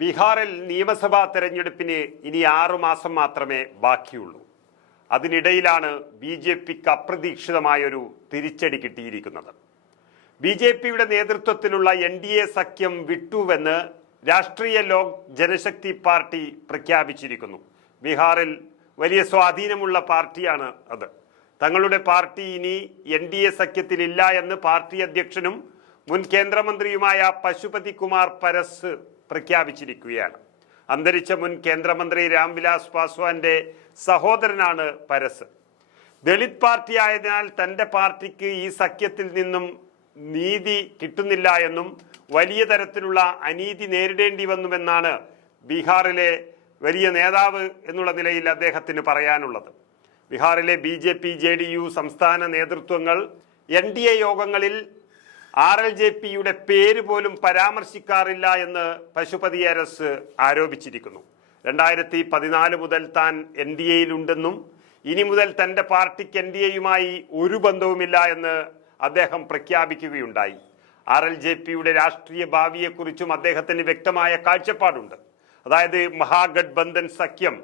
ബീഹാറിൽ നിയമസഭാ തെരഞ്ഞെടുപ്പിന് ഇനി ആറുമാസം മാത്രമേ ബാക്കിയുള്ളൂ. അതിനിടയിലാണ് ബി ജെ പിക്ക് അപ്രതീക്ഷിതമായൊരു തിരിച്ചടി കിട്ടിയിരിക്കുന്നത്. ബി ജെ പിയുടെ നേതൃത്വത്തിലുള്ള എൻ ഡി എ സഖ്യം വിട്ടുവെന്ന് രാഷ്ട്രീയ ലോക് ജനശക്തി പാർട്ടി പ്രഖ്യാപിച്ചിരിക്കുന്നു. ബീഹാറിൽ വലിയ സ്വാധീനമുള്ള പാർട്ടിയാണ് അത്. തങ്ങളുടെ പാർട്ടി ഇനി എൻ ഡി എ സഖ്യത്തിലില്ല എന്ന് പാർട്ടി അധ്യക്ഷനും മുൻ കേന്ദ്രമന്ത്രിയുമായ പശുപതി കുമാർ പരസ് പ്രഖ്യാപിച്ചിരിക്കുകയാണ്. അന്തരിച്ച മുൻ കേന്ദ്രമന്ത്രി രാംവിലാസ് പാസ്വാന്റെ സഹോദരനാണ് പരസ്. ദളിത് പാർട്ടി ആയതിനാൽ തന്റെ പാർട്ടിക്ക് ഈ സഖ്യത്തിൽ നിന്നും നീതി കിട്ടുന്നില്ല എന്നും വലിയ തരത്തിലുള്ള അനീതി നേരിടേണ്ടി വന്നുവെന്നാണ് ബീഹാറിലെ വലിയ നേതാവ് എന്നുള്ള നിലയിൽ അദ്ദേഹത്തിന് പറയാനുള്ളത്. ബീഹാറിലെ B J P J D U സംസ്ഥാന നേതൃത്വങ്ങൾ എൻ ഡി എ യോഗങ്ങളിൽ ആർ എൽ ജെ പിയുടെ പേര് പോലും പരാമർശിക്കാറില്ല എന്ന് പശുപതി അരസ് ആരോപിച്ചിരിക്കുന്നു. രണ്ടായിരത്തി പതിനാല് മുതൽ താൻ എൻ ഡി എയിലുണ്ടെന്നും ഇനി മുതൽ തന്റെ പാർട്ടിക്ക് എൻ ഡി എയുമായി ഒരു ബന്ധവുമില്ല എന്ന് അദ്ദേഹം പ്രഖ്യാപിക്കുകയുണ്ടായി. ആർ എൽ ജെ പിയുടെ രാഷ്ട്രീയ ഭാവിയെക്കുറിച്ചും അദ്ദേഹത്തിന് വ്യക്തമായ കാഴ്ചപ്പാടുണ്ട്. അതായത് മഹാഗഡ്ബന്ധൻ സഖ്യം.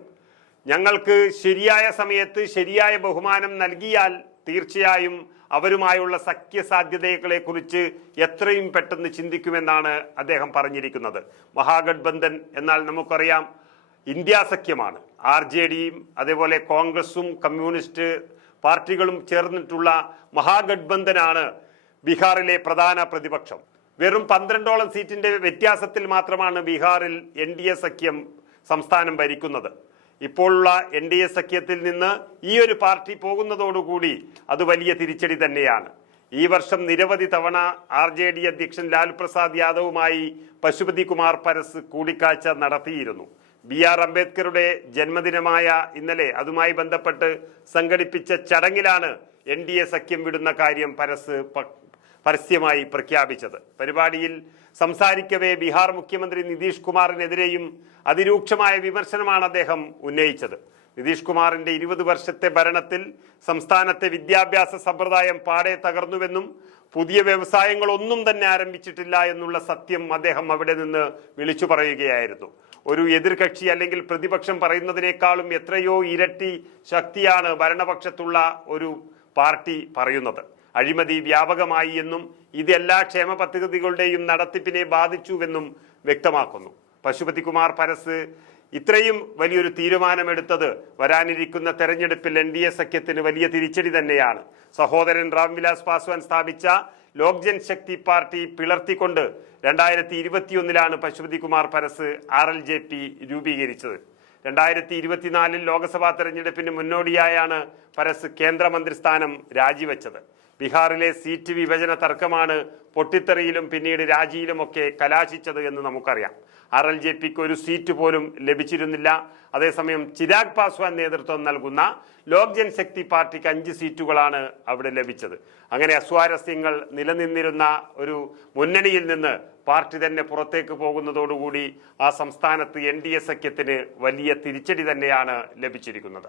ഞങ്ങൾക്ക് ശരിയായ സമയത്ത് ശരിയായ ബഹുമാനം നൽകിയാൽ തീർച്ചയായും അവരുമായുള്ള സഖ്യ സാധ്യതകളെ കുറിച്ച് എത്രയും പെട്ടെന്ന് ചിന്തിക്കുമെന്നാണ് അദ്ദേഹം പറഞ്ഞിരിക്കുന്നത്. മഹാഗഡ്ബന്ധൻ എന്നാൽ നമുക്കറിയാം ഇന്ത്യ സഖ്യമാണ്. ആർ ജെ ഡിയും അതേപോലെ കോൺഗ്രസും കമ്മ്യൂണിസ്റ്റ് പാർട്ടികളും ചേർന്നിട്ടുള്ള മഹാഗഡ്ബന്ധനാണ് ബീഹാറിലെ പ്രധാന പ്രതിപക്ഷം. വെറും പന്ത്രണ്ടോളം സീറ്റിന്റെ വ്യത്യാസത്തിൽ മാത്രമാണ് ബീഹാറിൽ എൻ സഖ്യം സംസ്ഥാനം ഭരിക്കുന്നത്. ഇപ്പോഴുള്ള എൻ ഡി എ സഖ്യത്തിൽ നിന്ന് ഈ ഒരു പാർട്ടി പോകുന്നതോടുകൂടി അത് വലിയ തിരിച്ചടി തന്നെയാണ്. ഈ വർഷം നിരവധി തവണ ആർ ജെ ഡി അധ്യക്ഷൻ ലാൽ പ്രസാദ് യാദവുമായി പശുപതി കുമാർ പരസ് കൂടിക്കാഴ്ച നടത്തിയിരുന്നു. ബി ആർ അംബേദ്കറുടെ ജന്മദിനമായ ഇന്നലെ അതുമായി ബന്ധപ്പെട്ട് സംഘടിപ്പിച്ച ചടങ്ങിലാണ് എൻ സഖ്യം വിടുന്ന കാര്യം പരസ് പരസ്യമായി പ്രഖ്യാപിച്ചത്. പരിപാടിയിൽ സംസാരിക്കവേ ബീഹാർ മുഖ്യമന്ത്രി നിതീഷ് കുമാറിനെതിരെയും അതിരൂക്ഷമായ വിമർശനമാണ് അദ്ദേഹം ഉന്നയിച്ചത്. നിതീഷ് കുമാറിന്റെ ഇരുപത് വർഷത്തെ ഭരണത്തിൽ സംസ്ഥാനത്തെ വിദ്യാഭ്യാസ സമ്പ്രദായം പാടെ തകർന്നുവെന്നും പുതിയ വ്യവസായങ്ങളൊന്നും തന്നെ ആരംഭിച്ചിട്ടില്ല എന്നുള്ള സത്യം അദ്ദേഹം അവിടെ നിന്ന് വിളിച്ചു പറയുകയായിരുന്നു. ഒരു എതിർകക്ഷി അല്ലെങ്കിൽ പ്രതിപക്ഷം പറയുന്നതിനേക്കാളും എത്രയോ ഇരട്ടി ശക്തിയാണ് ഭരണപക്ഷത്തുള്ള ഒരു പാർട്ടി പറയുന്നത്. അഴിമതി വ്യാപകമായി എന്നും ഇത് എല്ലാ ക്ഷേമ പദ്ധതികളുടെയും നടത്തിപ്പിനെ ബാധിച്ചുവെന്നും വ്യക്തമാക്കുന്നു. പശുപതി കുമാർ പരസ് ഇത്രയും വലിയൊരു തീരുമാനമെടുത്തത് വരാനിരിക്കുന്ന തെരഞ്ഞെടുപ്പിൽ എൻ ഡി എ സഖ്യത്തിന് വലിയ തിരിച്ചടി തന്നെയാണ്. സഹോദരൻ രാംവിലാസ് പാസ്വാൻ സ്ഥാപിച്ച ലോക് ജൻശക്തി പാർട്ടി പിളർത്തിക്കൊണ്ട് രണ്ടായിരത്തി ഇരുപത്തിയൊന്നിലാണ് Pashupati Kumar Paras R L J P രൂപീകരിച്ചത്. രണ്ടായിരത്തി ഇരുപത്തിനാലിൽ ലോക്സഭാ തെരഞ്ഞെടുപ്പിന് മുന്നോടിയായാണ് പരസ് കേന്ദ്രമന്ത്രി സ്ഥാനം രാജിവെച്ചത്. ബീഹാറിലെ സീറ്റ് വിഭജന തർക്കമാണ് പൊട്ടിത്തെറിയിലും പിന്നീട് രാജിയിലുമൊക്കെ കലാശിച്ചത് എന്ന് നമുക്കറിയാം. ആർ എൽ ജെ പിക്ക് ഒരു സീറ്റ് പോലും ലഭിച്ചിരുന്നില്ല. അതേസമയം ചിരാഗ് പാസ്വാൻ നേതൃത്വം നൽകുന്ന ലോക് ജൻശക്തി പാർട്ടിക്ക് അഞ്ച് സീറ്റുകളാണ് അവിടെ ലഭിച്ചത്. അങ്ങനെ അസ്വാരസ്യങ്ങൾ നിലനിന്നിരുന്ന ഒരു മുന്നണിയിൽ നിന്ന് പാർട്ടി തന്നെ പുറത്തേക്ക് പോകുന്നതോടുകൂടി ആ സംസ്ഥാനത്ത് എൻ ഡി എ സഖ്യത്തിന് വലിയ തിരിച്ചടി തന്നെയാണ് ലഭിച്ചിരിക്കുന്നത്.